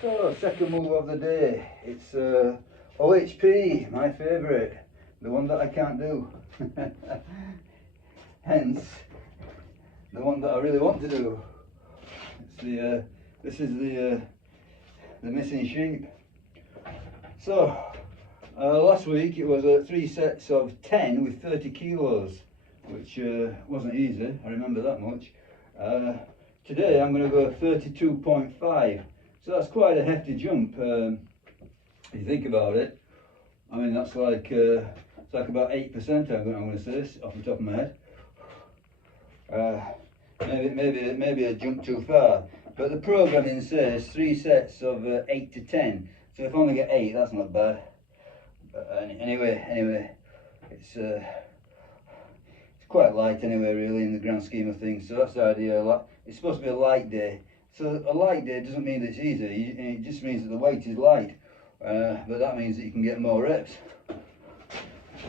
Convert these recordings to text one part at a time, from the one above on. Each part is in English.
So, second move of the day. It's OHP, my favourite, the one that I can't do. Hence, the one that I really want to do. It's the this is the missing sheep. So, last week it was 3 sets of 10 with 30 kilos, which wasn't easy. I remember that much. Today I'm going to go 32.5. So that's quite a hefty jump, if you think about it. I mean, that's like it's like about 8%. I'm going to say this off the top of my head. Maybe I jumped too far. But the programming says 3 sets of 8 to 10. So if I only get 8, that's not bad. But anyway, it's quite light anyway, really, in the grand scheme of things. So that's the idea. It's supposed to be a light day. So a light day doesn't mean that it's easy, it just means that the weight is light, but that means that you can get more reps.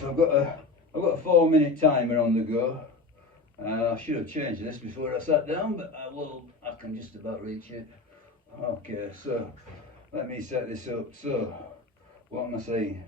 So I've got a 4-minute timer on the go. I should have changed this before I sat down, but I can just about reach it. Okay, so let me set this up. So what am I saying?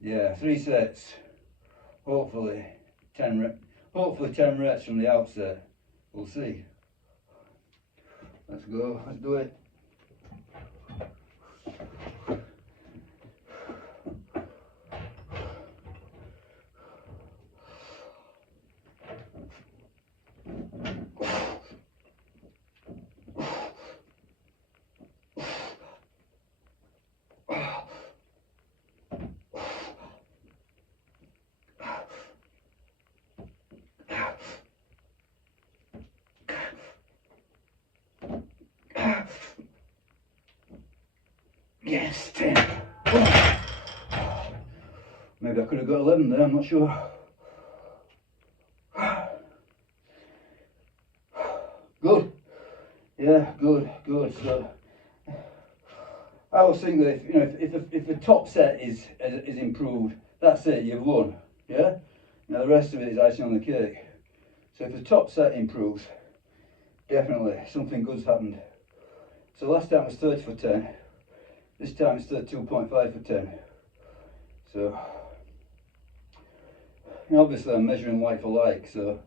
Yeah, 3 sets, hopefully 10 reps from the outset. We'll see. Let's go, let's do it. Yes, 10. Maybe I could have got 11 there, I'm not sure. Good. Yeah, good. So I was thinking that if the top set is improved, that's it, you've won. Yeah? Now the rest of it is icing on the cake. So if the top set improves, definitely something good's happened. So last time it was 30 for 10. This time it's 32.5 for 10. So obviously I'm measuring like for like, so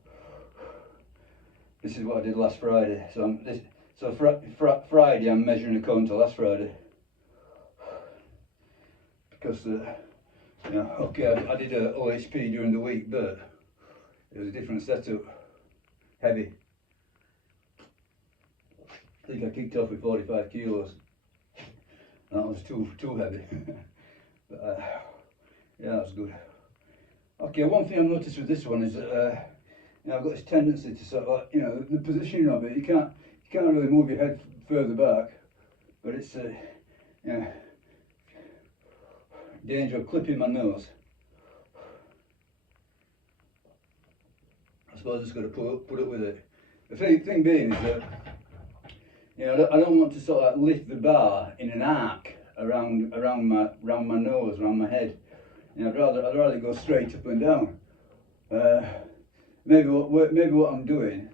this is what I did last Friday. So Friday I'm measuring according to last Friday. Because okay, I did a OHP during the week, but it was a different setup. Heavy. I think I kicked off with 45 kilos. That was too heavy. But yeah, that's good. Okay, one thing I've noticed with this one is that I've got this tendency to sort of like, the positioning of it. You can't really move your head further back, but it's danger of clipping my nose. I suppose I just got to put up with it. The thing being is that I don't want to sort of lift the bar in an arc around my nose, around my head. I'd rather go straight up and down. Maybe what I'm doing,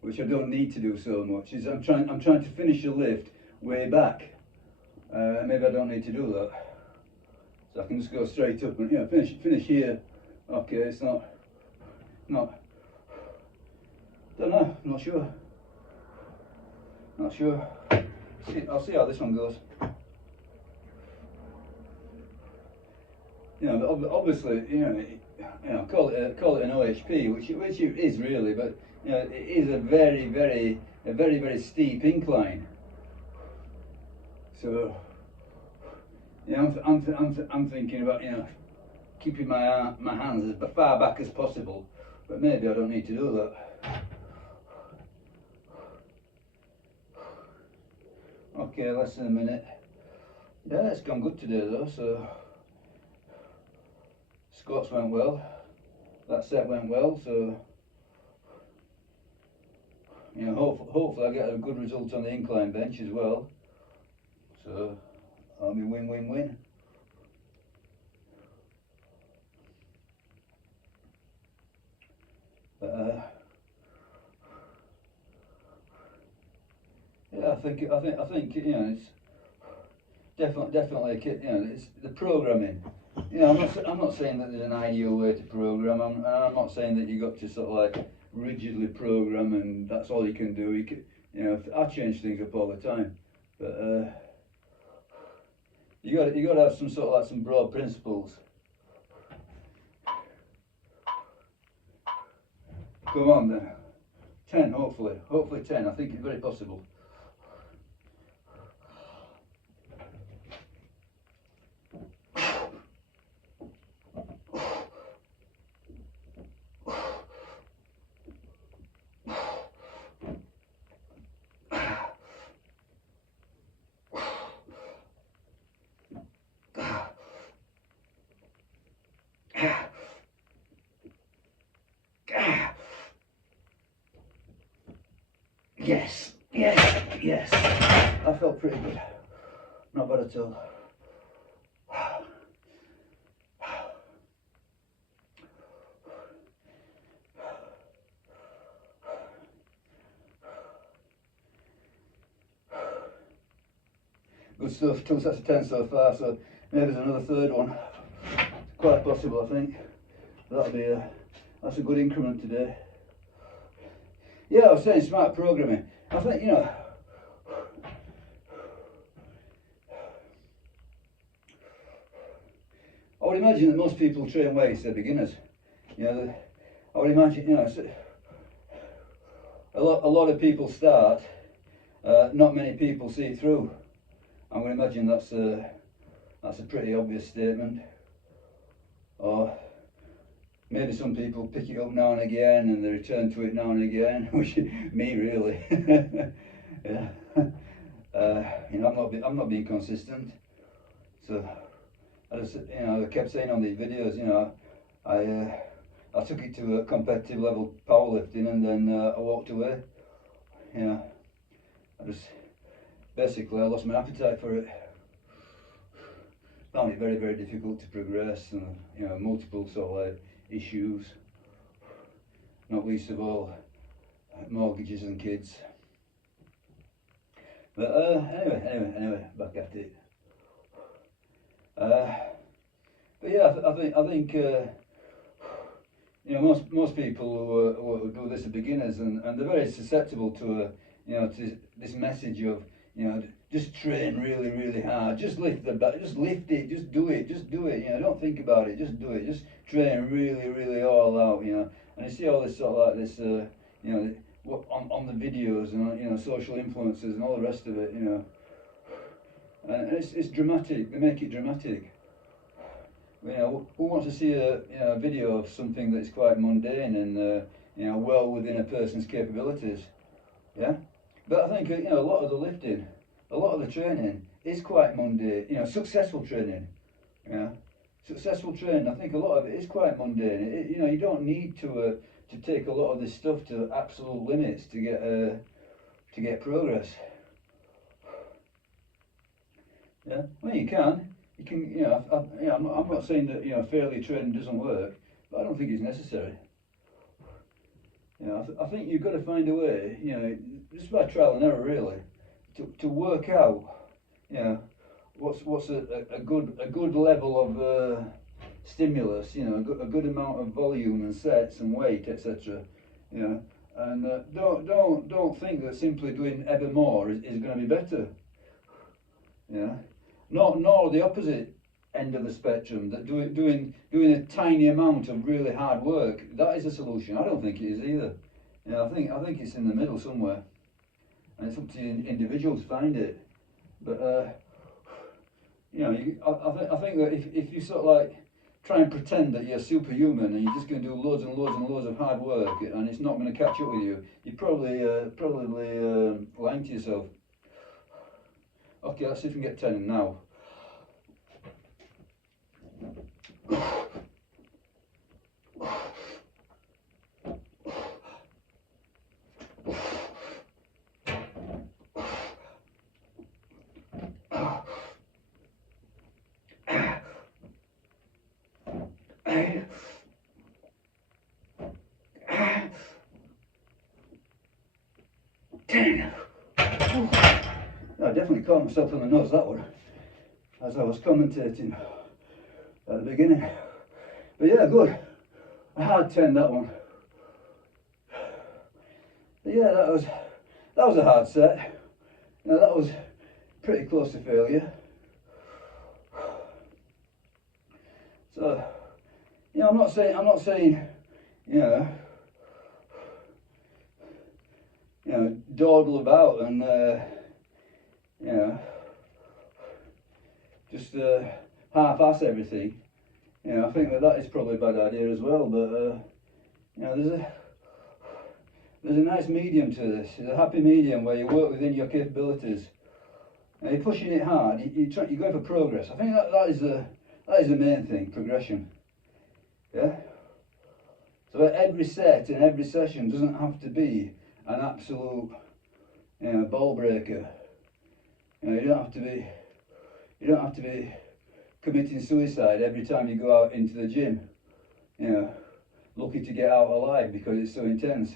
which I don't need to do so much, is I'm trying to finish the lift way back. Maybe I don't need to do that. So I can just go straight up and finish here. Okay, it's not. Don't know. Not sure. I'll see how this one goes. But obviously, call it an OHP, which it is really, but it is a very steep incline. So, I'm thinking about keeping my hands as far back as possible, but maybe I don't need to do that. Okay, less than a minute. Yeah, it's gone good today though, so squats went well, that set went well, so hopefully I get a good result on the incline bench as well, so I'll be win-win-win. But think you know, it's definitely you know, it's the programming. You know, I'm not saying that there's an ideal way to program. I'm not saying that you got to sort of like rigidly program and that's all you can do. You know, I change things up all the time, but you got to have some sort of like some broad principles. Come on then, 10 hopefully 10. I think it's very possible. Yes, yes, yes. I felt pretty good. Not bad at all. Good stuff. 2 sets of 10 so far, so maybe there's another third one. It's quite possible, I think. That'll be that's a good increment today. Yeah, I was saying smart programming. I think, you know, I would imagine that most people train weights, they're beginners. You know, I would imagine, you know, a lot of people start, not many people see it through. I'm going to imagine that's a pretty obvious statement. Or maybe some people pick it up now and again and they return to it now and again, which me really. Yeah. You know, I'm not being consistent. So I just, you know, I kept saying on these videos, you know, I took it to a competitive level powerlifting and then I walked away. You know, basically I lost my appetite for it. Found it very, very difficult to progress, and you know, multiple sort of like issues, not least of all mortgages and kids. But anyway, back at it. But yeah, I think you know, most people who do this are beginners, and they're very susceptible to you know, to this message of, you know, just train really, really hard. Just lift the back. Just lift it. Just do it. Just do it. You know, don't think about it. Just do it. Just train really, really all out. You know, and you see all this sort of like this, you know, on the videos and you know, social influencers and all the rest of it. You know, and it's dramatic. They make it dramatic. You know, who wants to see a, you know, a video of something that's quite mundane and you know, well within a person's capabilities? Yeah, but I think, you know, a lot of the lifting, a lot of the training is quite mundane. You know, successful training. Yeah, successful training. I think a lot of it is quite mundane. You know, you don't need to take a lot of this stuff to absolute limits to get progress. Yeah, well, you can. You can. You know, you know, I'm not saying that, you know, fairly training doesn't work, but I don't think it's necessary. You know, I think you've got to find a way, you know, just by trial and error really, to work out, you know, what's a good level of stimulus, you know, a good amount of volume and sets and weight, etc. You know, and don't think that simply doing ever more is going to be better. You know, nor the opposite end of the spectrum, that doing a tiny amount of really hard work, that is a solution. I don't think it is either. You know, I think it's in the middle somewhere, and it's up to individuals to find it. But you know, I think that if you sort of like try and pretend that you're superhuman and you're just going to do loads and loads and loads of hard work and it's not going to catch up with you, you're probably lying to yourself. Okay, let's see if we can get 10 now. Ten. I definitely caught myself on the nose that one, as I was commentating at the beginning. But yeah, good. A hard 10 that one. But yeah, that was a hard set. Now that was pretty close to failure. So, you know, I'm not saying, you know, dawdle about and, you know, just half-ass everything. You know, I think that is probably a bad idea as well. But you know, there's a nice medium to this. There's a happy medium where you work within your capabilities. And you're pushing it hard. You go for progress. I think that is the main thing. Progression. Yeah. So every set and every session doesn't have to be an absolute, you know, ball breaker. You know, you don't have to be committing suicide every time you go out into the gym. You know, lucky to get out alive because it's so intense.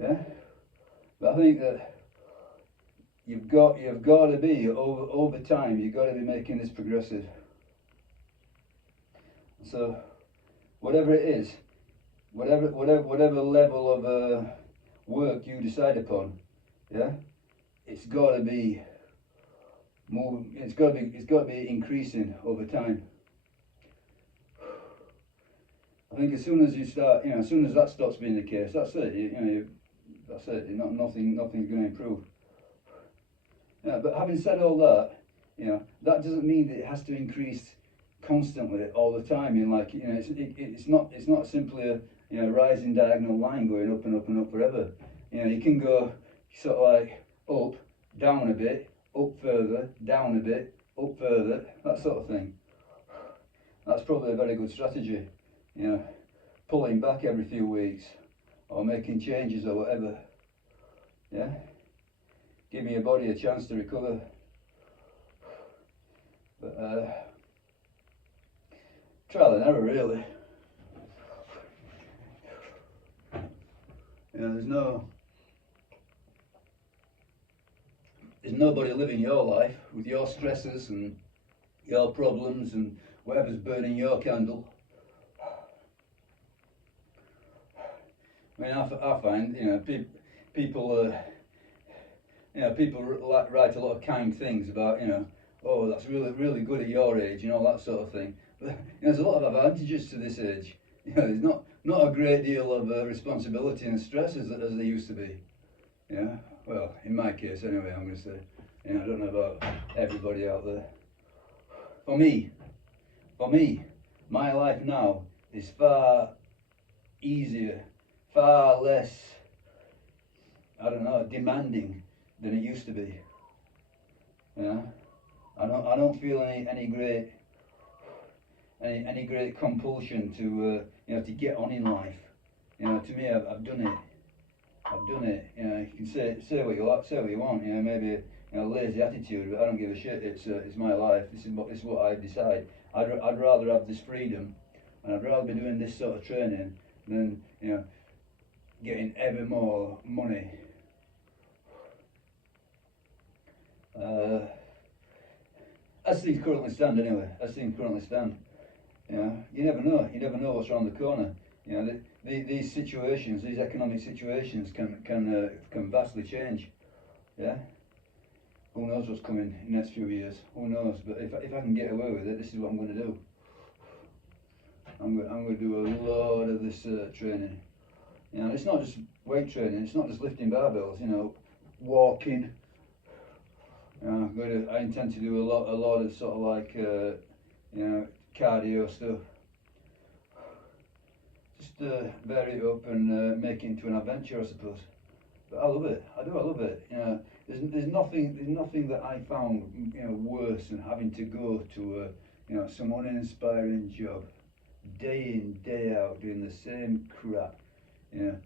Yeah. But I think that you've got to be over time. You've got to be making this progressive. So whatever it is, whatever level of work you decide upon, yeah, it's got to be moving. It's got to be increasing over time. I think as soon as you start, you know, as soon as that stops being the case, that's it. You know, that's it. Nothing's going to improve. Yeah, but having said all that, you know, that doesn't mean that it has to increase constantly all the time. You know, like, you know, it's not simply a, you know, rising diagonal line going up and up and up forever. You know, you can go sort of like up, down a bit, up further, down a bit, up further, that sort of thing. That's probably a very good strategy. You know, pulling back every few weeks or making changes or whatever. Yeah, giving your body a chance to recover. But trial and error, really. You know, there's nobody living your life with your stresses and your problems and whatever's burning your candle. I mean, I find, you know, people, you know, people write a lot of kind things about, you know, oh, that's really good at your age, you know, that sort of thing. But you know, there's a lot of advantages to this age. You know, there's not a great deal of responsibility and stress as there used to be. Yeah, well, in my case anyway, I'm going to say. You know, I don't know about everybody out there. For me, my life now is far easier, far less, I don't know, demanding than it used to be. Yeah, I don't feel any great compulsion to you know, to get on in life. You know, to me, I've done it. You know, you can say what you like, say what you want. You know, maybe, you know, lazy attitude, but I don't give a shit. It's my life. This is what I decide. I'd rather have this freedom, and I'd rather be doing this sort of training than, you know, getting ever more money. As things currently stand, anyway. As things currently stand. You know, you never know. You never know what's around the corner. You know, these situations, these economic situations, can vastly change. Yeah. Who knows what's coming in the next few years? Who knows? But if I can get away with it, this is what I'm going to do. I'm going to do a lot of this training. You know, it's not just weight training. It's not just lifting barbells. You know, walking. You know, I intend to do a lot of sort of like you know, cardio stuff. Just vary it up and make it into an adventure, I suppose. But I love it. I love it. You know, there's nothing that I found, you know, worse than having to go to you know, some uninspiring job, day in day out, doing the same crap. You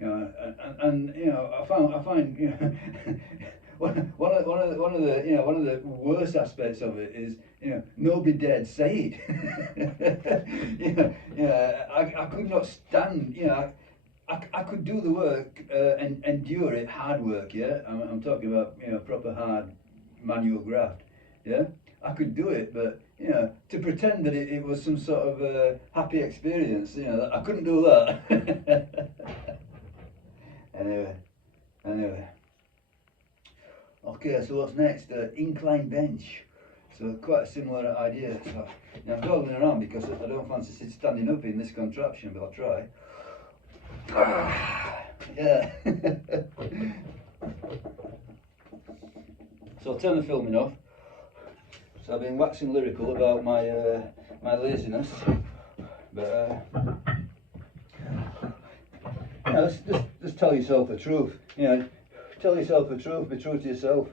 know, and you know, I find you know, one of the worst aspects of it is, you know, nobody dared say it. You know, I could not stand, you know, I could do the work and endure it, hard work, yeah. I'm talking about, you know, proper hard manual graft. Yeah, I could do it, but you know, to pretend that it was some sort of happy experience, you know, I couldn't do that. Anyway. Okay, so what's next? Incline bench. So quite a similar idea. So now I'm dawdling around because I don't fancy standing up in this contraption, but I'll try. Yeah. So I'll turn the filming off. So I've been waxing lyrical about my my laziness, but you know, just tell yourself the truth. You know, tell yourself the truth. Be true to yourself.